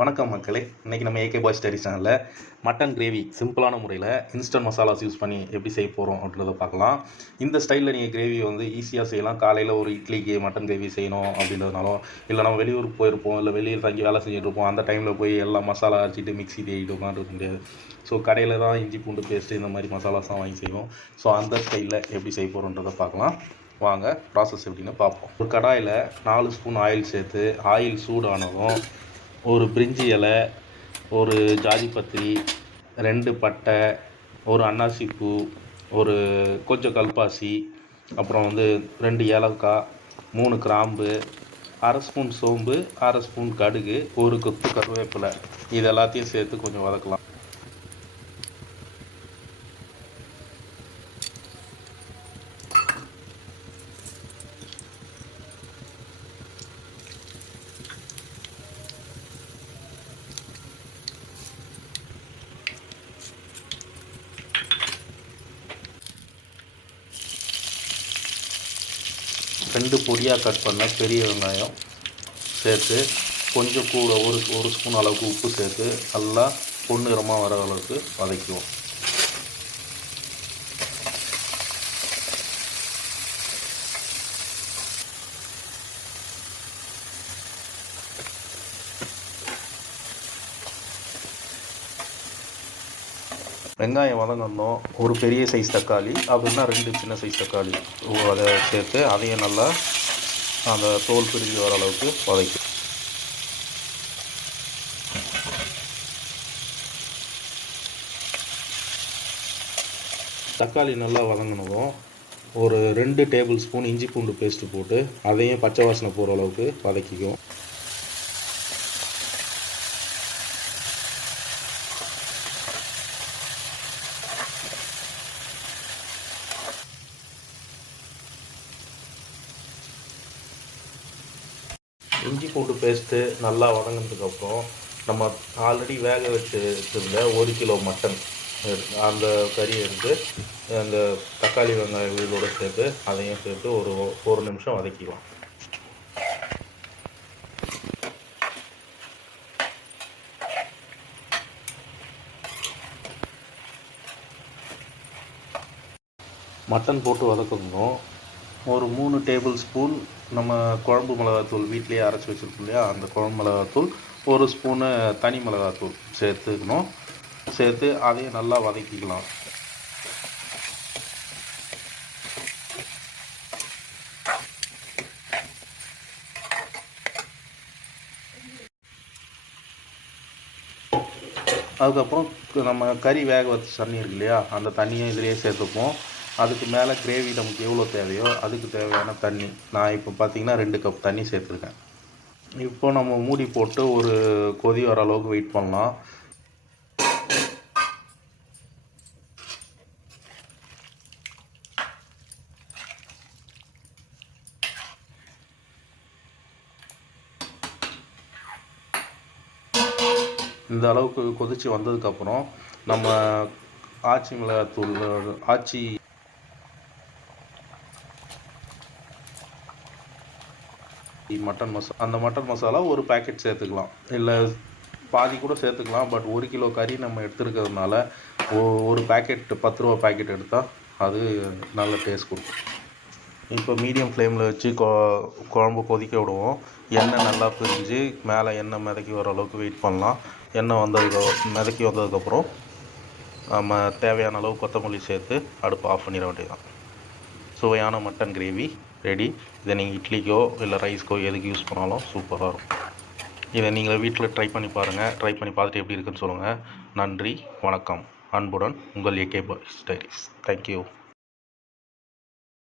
வணக்கம் மக்களே, இன்றைக்கி நம்ம ஏகே பாய்ஸ் டைரி சேனலில் மட்டன் கிரேவி சிம்பிளான முறையில் இன்ஸ்டன்ட் மசாலாஸ் யூஸ் பண்ணி எப்படி செய்ய போகிறோம் அப்படின்றத பார்க்கலாம். இந்த ஸ்டைலில் நீங்கள் கிரேவி வந்து ஈஸியாக செய்யலாம். காலையில் ஒரு இட்லிக்கு மட்டன் கிரேவி செய்யணும் அப்படின்றதுனாலும், இல்லை நம்ம வெளியூருக்கு போயிருப்போம், இல்லை வெளியில் தங்கி வேலை செஞ்சுட்டு இருப்போம், அந்த டைமில் போய் எல்லாம் மசாலா அரைச்சிட்டு மிக்ஸி தேடிட்டு உட்காந்துருக்க முடியாது. ஸோ கடையில் தான் இஞ்சி பூண்டு பேஸ்ட்டு இந்த மாதிரி மசாலாஸ்லாம் வாங்கி செய்வோம். ஸோ அந்த ஸ்டைலில் எப்படி செய்ய போகிறோன்றதை பார்க்கலாம். வாங்க ப்ராசஸ் எப்படின்னு பார்ப்போம். ஒரு கடாயில் 4 ஸ்பூன் ஆயில் சேர்த்து ஆயில் சூடானதும் ஒரு பிரிஞ்சி இலை, ஒரு ஜாதிபத்திரி, 2 பட்டை, ஒரு அன்னாசி பூ, ஒரு கொஞ்சம் கல்பாசி, அப்புறம் 2 ஏலக்காய், 3 கிராம்பு, 1/2 ஸ்பூன் சோம்பு, 1/2 ஸ்பூன் கடுகு, ஒரு கொத்து கருவேப்பிலை, இது எல்லாத்தையும் சேர்த்து கொஞ்சம் வதக்கலாம். ரெண்டு பொடியாக கட் பண்ண பெரிய வெங்காயம் சேர்த்து கொஞ்சம் கூட ஒரு ஸ்பூன் அளவுக்கு உப்பு சேர்த்து நல்லா பொன்னிறமாக வர அளவுக்கு வதக்குவோம். வெங்காயம் வதங்கணும். ஒரு பெரிய சைஸ் தக்காளி அப்படின்னா 2 சின்ன சைஸ் தக்காளி அதை சேர்த்து அதையும் நல்லா அந்த தோல் பிரிஞ்சு வர அளவுக்கு வதக்கி தக்காளி நல்லா வதங்கினதும் ஒரு 2 டேபிள் ஸ்பூன் இஞ்சி பூண்டு பேஸ்ட்டு போட்டு அதையும் பச்சை வாசனை போகிற அளவுக்கு வதக்கிக்கும். இஞ்சி பூண்டு பேஸ்ட்டு நல்லா வதங்கினதுக்கப்புறம் நம்ம ஆல்ரெடி வேக வச்சுருந்த 1 கிலோ மட்டன் அந்த கறியை எடுத்து அந்த தக்காளி வெங்காயம் இதோடு சேர்த்து அதையும் சேர்த்து ஒரு நிமிஷம் வதக்கிக்கலாம். மட்டன் போட்டு வதக்கணும். ஒரு 3 டேபிள் ஸ்பூன் நம்ம குழம்பு மிளகாத்தூள் வீட்டிலேயே அரைச்சி வச்சுருக்கோம் இல்லையா, அந்த குழம்பு மிளகாத்தூள், 1 ஸ்பூனு தனி மிளகாத்தூள் சேர்த்துக்கணும். சேர்த்து அதையும் நல்லா வதக்கிக்கலாம். அதுக்கப்புறம் நம்ம கறி வேக வச்ச தண்ணி இருக்கு இல்லையா, அந்த தண்ணியை இதிலேயே சேர்த்துப்போம். அதுக்கு மேலே கிரேவி நமக்கு எவ்வளோ தேவையோ அதுக்கு தேவையான தண்ணி, நான் இப்போ பார்த்திங்கன்னா 2 கப் தண்ணி சேர்த்துருக்கேன். இப்போ நம்ம மூடி போட்டு ஒரு கொதி வர அளவுக்கு வெயிட் பண்ணலாம். இந்த அளவுக்கு கொதித்து வந்ததுக்கப்புறம் நம்ம ஆச்சி மிளகாத்தூள், ஆச்சி மட்டன் மசாலா, அந்த மட்டன் மசாலா ஒரு பேக்கெட் சேர்த்துக்கலாம், இல்லை பாதி கூட சேர்த்துக்கலாம். பட் 1 கிலோ கறி நம்ம எடுத்துருக்கிறதுனால ஒரு பேக்கெட் 10 ரூபா பேக்கெட் எடுத்தால் அது நல்ல டேஸ்ட் கொடுக்கும். இப்போ மீடியம் ஃப்ளேமில் வச்சு குழம்பு கொதிக்க விடுவோம். எண்ணெய் நல்லா பிரிஞ்சு மேலே எண்ணெய் மிதக்கி வர அளவுக்கு வெயிட் பண்ணலாம். எண்ணெய் மிதக்கி வந்ததுக்கப்புறம் நம்ம தேவையான அளவு கொத்தமல்லி சேர்த்து அடுப்பு ஆஃப் பண்ணிட வேண்டியதுதான். சுவையான மட்டன் கிரேவி ரெடி. இதை நீங்கள் இட்லிக்கோ இல்லை ரைஸ்க்கோ எதுக்கு யூஸ் பண்ணாலும் சூப்பராக இருக்கும். இதை நீங்கள் வீட்டில் ட்ரை பண்ணி பாருங்கள். ட்ரை பண்ணி பார்த்துட்டு எப்படி இருக்குன்னு சொல்லுங்கள். நன்றி, வணக்கம். அன்புடன் உங்கள் ஏகே பாய்ஸ் டைரிஸ். தேங்க்யூ.